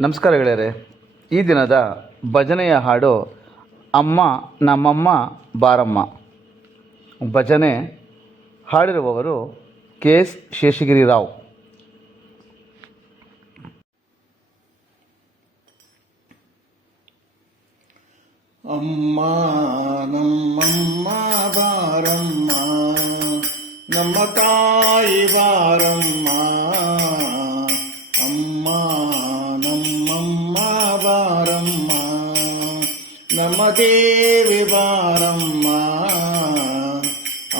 ನಮಸ್ಕಾರ ಗೆಳೆಯರೆ. ಈ ದಿನದ ಭಜನೆಯ ಹಾಡು ಅಮ್ಮ ನಮ್ಮಮ್ಮ ಬಾರಮ್ಮ. ಭಜನೆ ಹಾಡಿರುವವರು ಕೆ.ಎಸ್. ಶೇಷಗಿರಿರಾವ್. ಅಮ್ಮ ನಮ್ಮಮ್ಮ ಬಾರಮ್ಮ, ನಮ್ಮ ತಾಯಿ ಬಾರಮ್ಮ. ಅಮ್ಮ ನಮ್ಮಮ್ಮ ಬಾರಮ್ಮ, ನಮ್ಮ ದೇವಿ ಬಾರಮ್ಮ.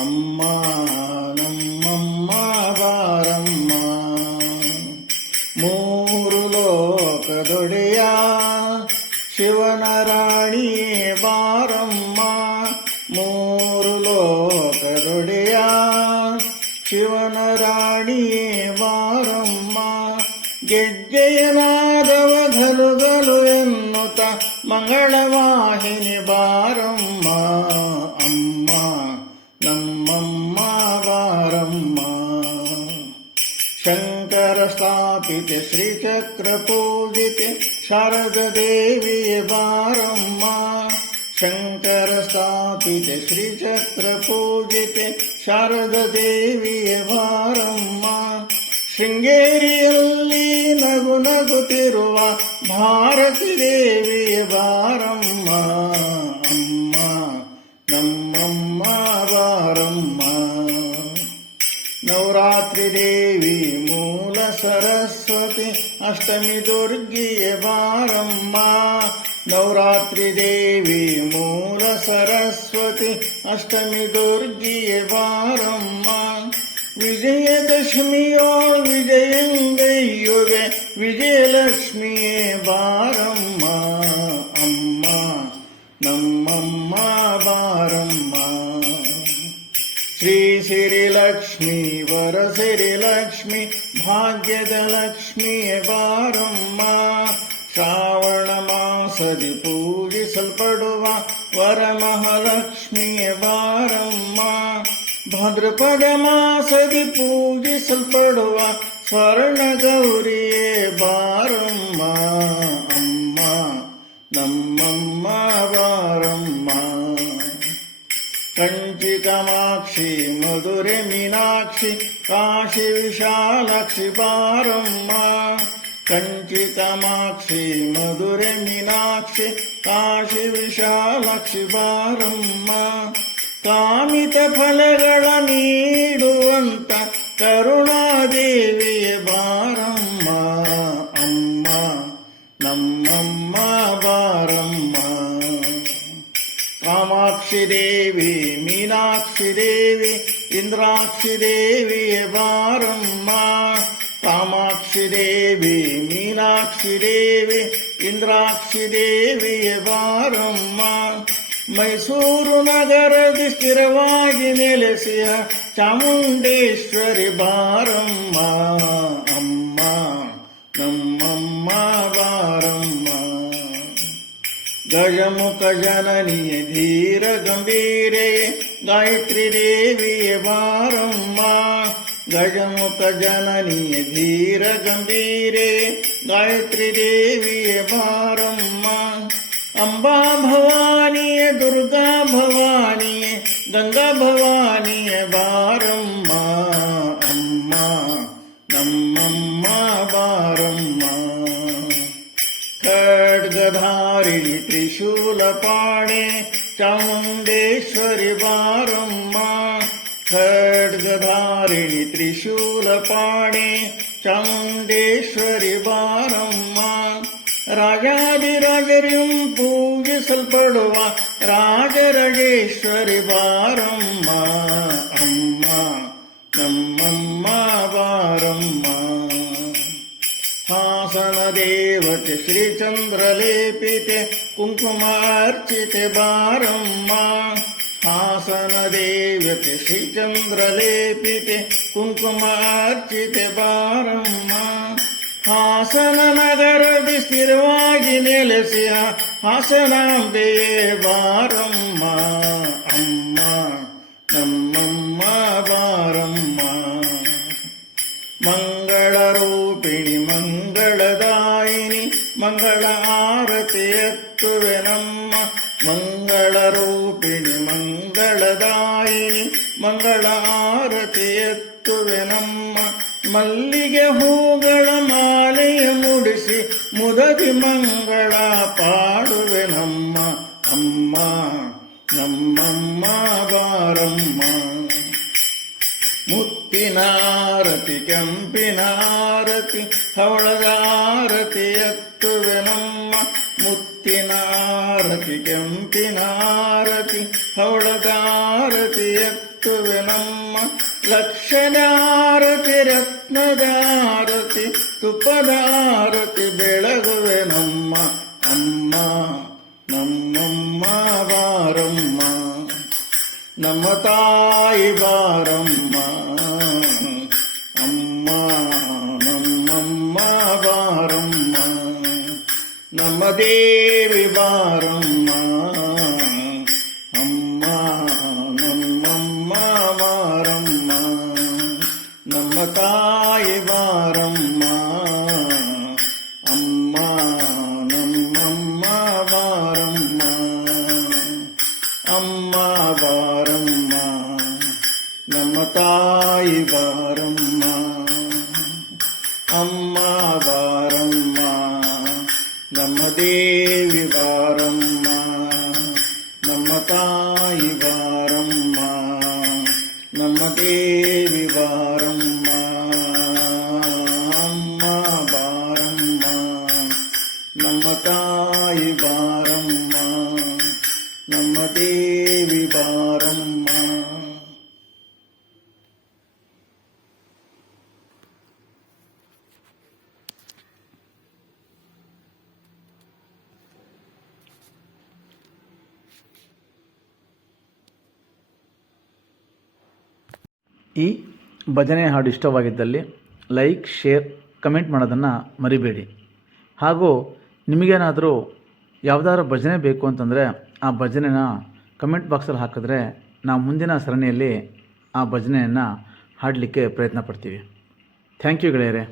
ಅಮ್ಮ ನಮ್ಮಮ್ಮ ಬಾರಮ್ಮ, ಮೂರು ಲೋಕದೊಡೆಯ ಶಿವನ ರಾಣಿಯೇ ಬಾರಮ್ಮ. ಮೂರು ಲೋಕದೊಡೆಯ ಶಿವನ ರಾಣಿಯೇ ಬಾರಮ್ಮ. ಗೆಜ್ಜೆಯನಾದವ ಗಲುಗಲು ಎನ್ನುತ್ತ ಮಂಗಳವಾಹಿನಿ ಬಾರಮ್ಮ. ಅಮ್ಮ ನಮ್ಮಮ್ಮ ಬಾರಮ್ಮ, ಶಂಕರ ಸ್ಥಾಪಿತೆ ಶ್ರೀಚಕ್ರ ಪೂಜಿತೆ ಶಾರದ ದೇವಿಯೇ ಬಾರಮ್ಮ. ಶಂಕರ ಸ್ಥಾಪಿತೆ ಶ್ರೀಚಕ್ರ ಪೂಜಿತೆ ಶಾರದ ದೇವಿಯೇ ಬಾರಮ್ಮ. ಶೃಂಗೇರಿಯಲ್ಲಿ ನಗು ನಗುತ್ತಿರುವ ಭಾರತಿ ದೇವಿಯೇ ಬಾರಮ್ಮ. ಅಮ್ಮ ನಮ್ಮಮ್ಮ ಬಾರಮ್ಮ, ನವರಾತ್ರಿ ದೇವಿ ಮೂಲ ಸರಸ್ವತಿ ಅಷ್ಟಮಿ ದುರ್ಗಿಯೇ ಬಾರಮ್ಮ. ನವರಾತ್ರಿ ದೇವಿ ಮೂಲ ಸರಸ್ವತಿ ಅಷ್ಟಮಿ ದುರ್ಗಿಯೇ ಬಾರಮ್ಮ. ವಿಜಯದಶಮಿಯೋ ವಿಜಯಂಗಯ್ಯುವೆ ವಿಜಯಲಕ್ಷ್ಮಿಯೇ ಬಾರಮ್ಮ. ಅಮ್ಮ ನಮ್ಮಮ್ಮ ಬಾರಮ್ಮ, ಶ್ರೀ ಸಿರಿಲಕ್ಷ್ಮಿ ವರ ಸಿರಿಲಕ್ಷ್ಮಿ ಭಾಗ್ಯದ ಲಕ್ಷ್ಮಿಯೇ ಬಾರಮ್ಮ. ಶ್ರಾವಣ ಮಾಸದಿ ಪೂಜಿಸಲ್ಪಡುವ ವರಮಹಾಲಕ್ಷ್ಮಿಯೇ ಬಾರಮ್ಮ. ಭಾದ್ರಪದ ಮಾಸದಿ ಪೂಜಿಸಲ್ಪಡುವ ಸ್ವರ್ಣ ಗೌರಿಯೇ ಬಾರಮ್ಮ. ಅಮ್ಮ ನಮ್ಮಮ್ಮ ಬಾರಮ್ಮ, ಕಂಚಿ ಕಾಮಾಕ್ಷಿ ಮಧುರೆ ಮೀನಾಕ್ಷಿ ಕಾಶಿ ವಿಶಾಲಾಕ್ಷಿ ಬಾರಮ್ಮ. ಕಂಚಿ ಕಾಮಾಕ್ಷಿ ಮಧುರೆ ಮೀನಾಕ್ಷಿ ಕಾಶಿ ವಿಶಾಲಾಕ್ಷಿ ಬಾರಮ್ಮ. ಕಾಮಿತ ಫಲಗಳ ನೀಡುವಂತ ಕರುಣಾದೇವಿಯೇ ಬಾರಮ್ಮ. ಅಮ್ಮ ನಮ್ಮಮ್ಮ ಬಾರಮ್ಮ, ಕಾಮಾಕ್ಷಿ ದೇವಿ ಮೀನಾಕ್ಷಿ ದೇವಿ ಇಂದ್ರಾಕ್ಷಿ ದೇವಿಯೇ ಬಾರಮ್ಮ. ಕಾಮಾಕ್ಷಿ ದೇವಿ ಮೀನಾಕ್ಷಿ ದೇವಿ ಇಂದ್ರಾಕ್ಷಿ ದೇವಿಯೇ ಬಾರಮ್ಮ. ಮೈಸೂರು ನಗರದಿ ಸ್ಥಿರವಾಗಿ ನೆಲೆಸಿಯ ಚಾಮುಂಡೇಶ್ವರಿ ಬಾರಮ್ಮ. ಅಮ್ಮ ನಮ್ಮಮ್ಮ ಬಾರಮ್ಮ, ಗಜಮುಖ ಜನನಿಯ ಧೀರ ಗಂಭೀರೆ ಗಾಯತ್ರಿ ದೇವಿಯೇ ಬಾರಮ್ಮ. ಗಜಮುಖ ಜನನಿಯ ಧೀರ ಗಂಭೀರೆ ಗಾಯತ್ರಿ ದೇವಿಯೇ ಬಾರಮ್ಮ. ಅಂಬಾ ಭವಾನಿಯೇ ದುರ್ಗಾ ಭವಾನಿಯೇ ಗಂಗಾ ಭವಾನಿಯೇ ಬಾರಮ್ಮ. ಅಮ್ಮ ನಮ್ಮಮ್ಮ ಬಾರಮ್ಮ, ಖಡ್ಗಧಾರಿಣಿ ತ್ರಿಶೂಲಪಾಣೆ ಚಾಮುಂಡೇಶ್ವರಿ ಬಾರಮ್ಮ. ಖಡ್ಗಧಾರಿಣಿ ತ್ರಿಶೂಲಪಾಣೆ ಚಾಮುಂಡೇಶ್ವರಿ ಬಾರಮ್ಮ. ರಾಜಾದಿರಾಜರಿಂ ಪೂಜಿಸಲ್ಪಡುವ ರಾಜರಾಜೇಶ್ವರಿ ಬಾರಮ್ಮ. ಅಮ್ಮ ನಮ್ಮಮ್ಮ ಬಾರಮ್ಮ, ಹಾಸನ ದೇವತೆ ಶ್ರೀಚಂದ್ರಲೇಪಿತೆ ಕುಂಕುಮಾರ್ಚಿತೆ ಬಾರಮ್ಮ. ಹಾಸನ ದೇವತೆ ಶ್ರೀಚಂದ್ರಲೇಪಿತೆ ಕುಂಕುಮಾರ್ಚಿತೆ ಬಾರಮ್ಮ. ಹಾಸನ ನಗರದಿ ಸ್ಥಿರವಾಗಿ ನೆಲೆಸಿಯ ಹಾಸನಾಂಬೆಯೇ ಬಾರಮ್ಮ. ಅಮ್ಮ ನಮ್ಮಮ್ಮ ಬಾರಮ್ಮ, ಮಂಗಳ ರೂಪಿಣಿ ಮಂಗಳದಾಯಿನಿ ಮಂಗಳ ಆರತಿ ಎತ್ತುವೆನಮ್ಮ ಮಂಗಳ ರೂಪಿಣಿ ಮಂಗಳದಾಯಿನಿ ಮಂಗಳ ಆರತಿ ಎತ್ತುವೆನಮ್ಮ ಮಲ್ಲಿಗೆ ಹೂಗಳ ಮಾಲೆಯ ಮುಡಿಸಿ ಮುದದಿ ಮಂಗಳ ಪಾಡುವೆನಮ್ಮ ಅಮ್ಮ ನಮ್ಮಮ್ಮ ಬಾರಮ್ಮ ಮುತ್ತಿನಾರತಿ ಕೆಂಪಿನಾರತಿ ಹವಳದಾರತಿ ಎತ್ತುವೆನಮ್ಮ ಮುತ್ತಿನಾರತಿ ಕೆಂಪಿನಾರತಿ ಹವಳದಾರತಿ ಎತ್ತುವೆನಮ್ಮ ಲಕ್ಷದಾರತಿ ರತ್ನದಾರತಿ ತುಪ್ಪದಾರತಿ ಬೆಳಗುವೆನಮ್ಮ ಅಮ್ಮ ನಮ್ಮಮ್ಮ ಬಾರಮ್ಮ ನಮ್ಮ ತಾಯಿ ಬಾರಮ್ಮ ಅಮ್ಮ ನಮ್ಮಮ್ಮ ಬಾರಮ್ಮ ನಮ್ಮ ದೇವಿ ಬಾರಮ್ಮ ಅಮ್ಮ ನಮ್ಮಮ್ಮ ಬಾರಮ್ಮ ನಮ್ಮ ತಾಯಿ ಬಾರಮ್ಮ ಅಮ್ಮ ನಮ್ಮಮ್ಮ ಬಾರಮ್ಮ ಅಮ್ಮ ಬಾರಮ್ಮ ನಮ್ಮ ತಾಯಿ ಬಾರಮ್ಮ ಅಮ್ಮ ಬಾರಮ್ಮ ನಮ್ಮ ದೇವಿ ಬಾರಮ್ಮ ನಮ್ಮ ತಾಯಿ ಬಾರಮ್ಮ ನಮ್ಮ ದೇವಿ ಬಾರಮ್ಮ ಅಮ್ಮ ಬಾರಮ್ಮ ನಮ್ಮ ತಾಯಿ ಬಾರಮ್ಮ ನಮ್ಮ ದೇವಿ ಬಾರಮ್ಮ. ಈ ಭಜನೆ ಹಾಡು ಇಷ್ಟವಾಗಿದ್ದಲ್ಲಿ ಲೈಕ್, ಶೇರ್, ಕಮೆಂಟ್ ಮಾಡೋದನ್ನು ಮರಿಬೇಡಿ. ಹಾಗೂ ನಿಮಗೇನಾದರೂ ಯಾವುದಾದ್ರು ಭಜನೆ ಬೇಕು ಅಂತಂದರೆ ಆ ಭಜನೆನ ಕಮೆಂಟ್ ಬಾಕ್ಸಲ್ಲಿ ಹಾಕಿದ್ರೆ ನಾವು ಮುಂದಿನ ಸರಣಿಯಲ್ಲಿ ಆ ಭಜನೆಯನ್ನು ಹಾಡಲಿಕ್ಕೆ ಪ್ರಯತ್ನ ಪಡ್ತೀವಿ. ಥ್ಯಾಂಕ್ ಯು ಗೆಳೆಯರೇ.